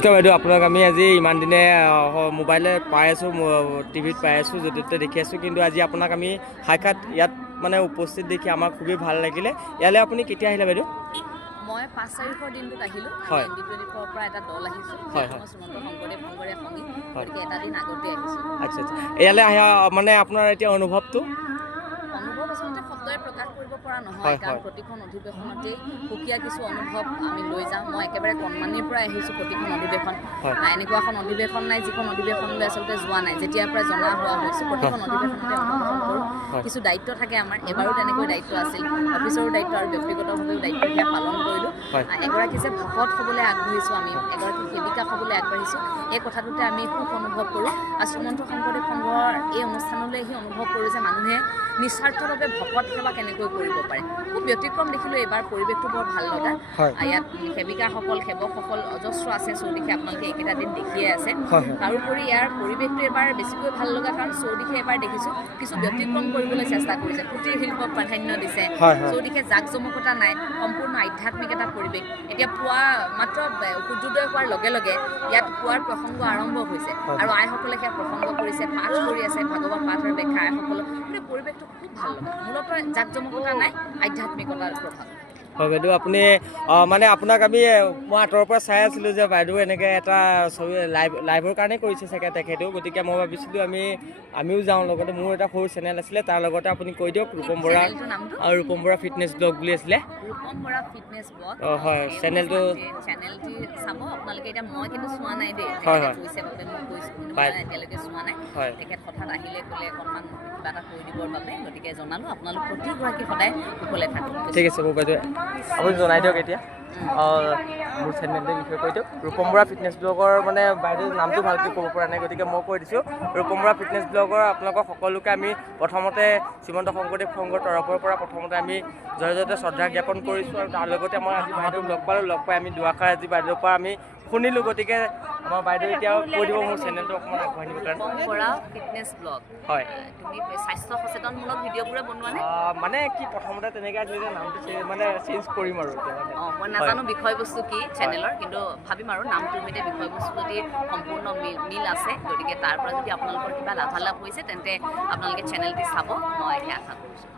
নমস্কাৰ বাইদেউ, আপোনাক আমি আজি ইমান দিনে মোবাইলে পাই আছোঁ, টিভিত পাই আছোঁ, য'তে ত'তে দেখি আছোঁ, কিন্তু আজি আপোনাক আমি সাক্ষাৎ ইয়াত মানে উপস্থিত দেখি আমাৰ খুবেই ভাল লাগিলে। ইয়ালৈ আপুনি কেতিয়া আহিলে বাইদেউ? মই 5 তাৰিখৰ দিনটোত আহিলোঁ। হয়, NDP-ৰ পৰা এটা দল আহিছোঁ। হয়, মই শ্ৰীমন্ত শংকৰদেৱ সংঘৰে সংগী, গতিকে এটা দিন আগতে আহিছোঁ। আচ্ছা আচ্ছা, ইয়ালৈ আহা মানে আপোনাৰ এতিয়া অনুভৱটো? অনুভৱ আচলতে শব্দৰে প্ৰকাশ কৰিব পৰা নহয়, হয়, কাৰণ হয়, প্ৰতিখন অধিৱেশনতেই সুকীয়া কিছু অনুভৱ আমি লৈ যাওঁ। মই একেবাৰে কণমানিৰ পৰা আহিছোঁ প্ৰতিখন অধিৱেশন। হয়, এনেকুৱা এখন অধিৱেশন নাই যিখন অধিৱেশনলৈ আচলতে যোৱা নাই। যেতিয়াৰ পৰা জনা হোৱা হৈছোঁ প্ৰতিখন অধিৱেশনতে অংশগ্ৰহণ কৰোঁ। কিছু দায়িত্ব থাকে আমাৰ, এবাৰো তেনেকৈ দায়িত্ব আছিল, অফিচৰো দায়িত্ব আৰু ব্যক্তিগতভাৱেও দায়িত্ব সেয়া পালন কৰিলোঁ। এগৰাকী যে ভকত হ'বলৈ আগবাঢ়িছোঁ, আমি এগৰাকী সেৱিকা হ'বলৈ আগবাঢ়িছোঁ, এই কথাটোতে আমি সুখ অনুভৱ কৰোঁ। আৰু শ্ৰীমন্ত শংকৰদেৱ সংঘৰ এই অনুষ্ঠানলৈ আহি অনুভৱ কৰোঁ যে মানুহে নিস্বাৰ্থভাৱে ভকত সেৱা কেনেকৈ কৰিব পাৰে। খুব ব্যতিক্ৰম দেখিলোঁ এইবাৰ, পৰিৱেশটো বৰ ভাল লগা। ইয়াত সেৱিকাসকল, সেৱকসকল অজস্ৰ আছে, চৌদিশে আপোনালোকে এইকেইটা দিন দেখিয়ে আছে। তাৰোপৰি ইয়াৰ পৰিৱেশটো এবাৰ বেছিকৈ ভাল লগা, কাৰণ চৌদিশে এবাৰ দেখিছোঁ কিছু ব্যতিক্ৰম কৰিবলৈ চেষ্টা কৰিছে, কুটীৰ শিল্পক প্ৰাধান্য দিছে, চৌদিশে জাক জমকতা নাই, সম্পূৰ্ণ আধ্যাত্মিক এটা পৰিৱেশ। এতিয়া পুৱা মাত্ৰ সূৰ্যোদয় হোৱাৰ লগে লগে ইয়াত পুৱাৰ প্ৰসংগ আৰম্ভ হৈছে, আৰু আইসকলে সেয়া প্ৰসংগ কৰিছে, পাঠ কৰি আছে, ভাগৱত পাঠ আৰু ব্যাখ্যা আইসকলৰ। গোটেই পৰিৱেশটো খুব ভাল লগা, মূলতঃ জাক জমকতা নাই, আধ্যাত্মিকতাৰ প্ৰভাৱ। হয় বাইদেউ, আপুনি মানে আপোনাক আমি মই আঁতৰৰ পৰা চাই আছিলোঁ যে বাইদেউ এনেকৈ এটা ছবি লাইভৰ কাৰণে কৰিছে চাগে তেখেতেও, গতিকে মই ভাবিছিলোঁ আমিও যাওঁ লগতে। মোৰ এটা সৰু চেনেল আছিলে, তাৰ লগতে আপুনি কৈ দিয়ক। ৰূপম বৰা আৰু ৰূপম বৰা ফিটনেছ ব্লগ বুলি আছিলে। Rupam Bora fitness blog. হয়, চেনেলটি চাব আপোনালোকে। এতিয়া মই কিন্তু চোৱা নাই দেই, কৈছে বাবে মই কৈছোঁ, কিন্তু মই এতিয়ালৈকে চোৱা নাই। তেখেত হঠাৎ আহিলে ক'লে অকণমান কিবা এটা কৈ দিবৰ বাবে, গতিকে জনালোঁ। আপোনালোক প্ৰতিগৰাকী সদায় কুশলে থাকক। ঠিক আছে মোৰ বাইদেউ, আপুনি জনাই দিয়ক এতিয়া মোৰ চেনেলটোৰ বিষয়ে কৈ দিয়ক। ৰূপম বৰা ফিটনেছ ব্লগৰ মানে বাইদেউৰ নামটো ভালকৈ ক'ব পৰা নাই, গতিকে মই কৈ দিছোঁ। ৰূপম বৰা ফিটনেছ ব্লগৰ আপোনালোকক সকলোকে আমি প্ৰথমতে শ্ৰীমন্ত শংকৰদেৱ সংঘৰ তৰফৰ পৰা প্ৰথমতে আমি জয়তে শ্ৰদ্ধা জ্ঞাপন কৰিছোঁ, আৰু তাৰ লগতে মই আজি বাইদেউক লগ পালোঁ। লগ পাই আমি দুআষাৰ আজি বাইদেউৰ পৰা আমি শুনিলোঁ, গতিকে আমাৰ বাইদেউ এতিয়া কৈ দিব মোৰ চেনেলটো অকণমান আগবঢ়াই নিব কাৰণে। Rupam Bora fitness blog. হয়, তুমি স্বাস্থ্য সচেতনমূলক ভিডিঅ'বোৰে বনোৱা নে? মানে কি প্ৰথমতে তেনেকৈ আছিলে, নামটো মানে চেঞ্জ কৰিম আৰু এতিয়া মানে। মই নাজানো বিষয়বস্তু কি চেনেলৰ, কিন্তু ভাবিম আৰু নামটোৰ সৈতে বিষয়বস্তু যদি সম্পূৰ্ণ মিল আছে, গতিকে তাৰ পৰা যদি আপোনালোকৰ কিবা লাভালাভ হৈছে তেন্তে আপোনালোকে চেনেলটি চাব, মই সেই আশা কৰিছোঁ।